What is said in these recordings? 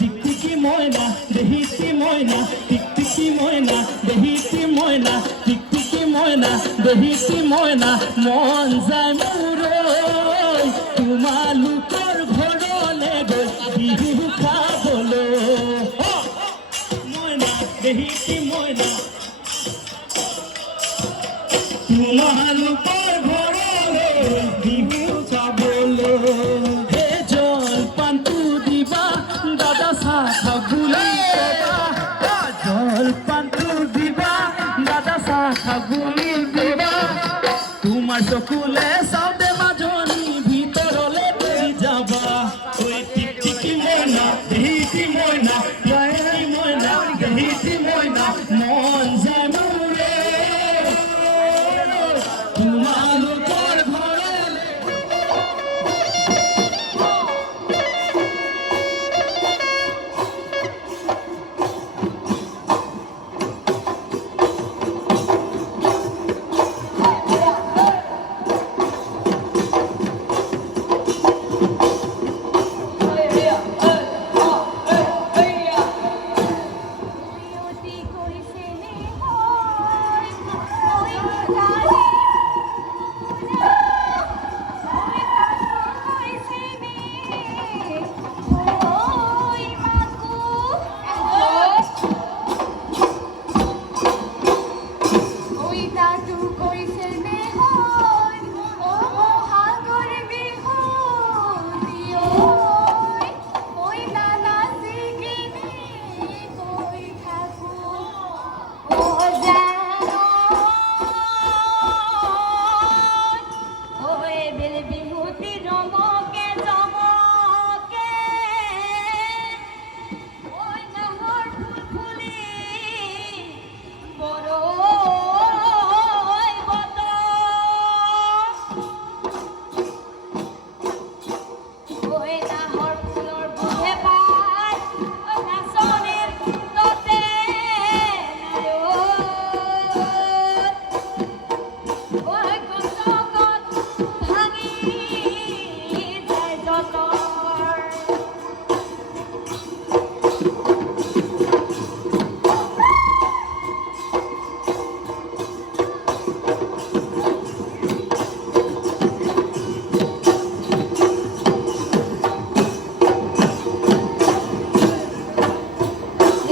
টিকটিকি ময়না দেহিতি ময়না টিকটিকি ময়না দেহিতি ময়না টিকটিকি ময়না দেহিতি ময়না মন যায় মোৰ তোমালোকৰ ঘৰলে গৈ বিহু খাবলৈ ময়না দেহিতি ময়না তোমালোকৰ ঘৰলে বিহু খাবলৈ তোমার চকুলে চাওঁতে মাজনী ভিতৰলে যাবা ওই টিকটিকি ময়না দেহিতি ময়না টিকটিকি ময়না দেহিতি ময়না মন যায় মোৰে তোমালোকৰ ঘৰলে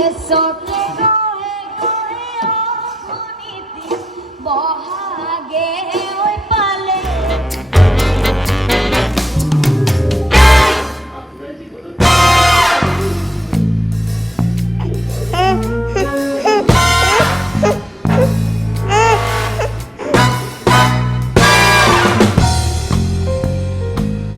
Eso te goe goe o boniti boha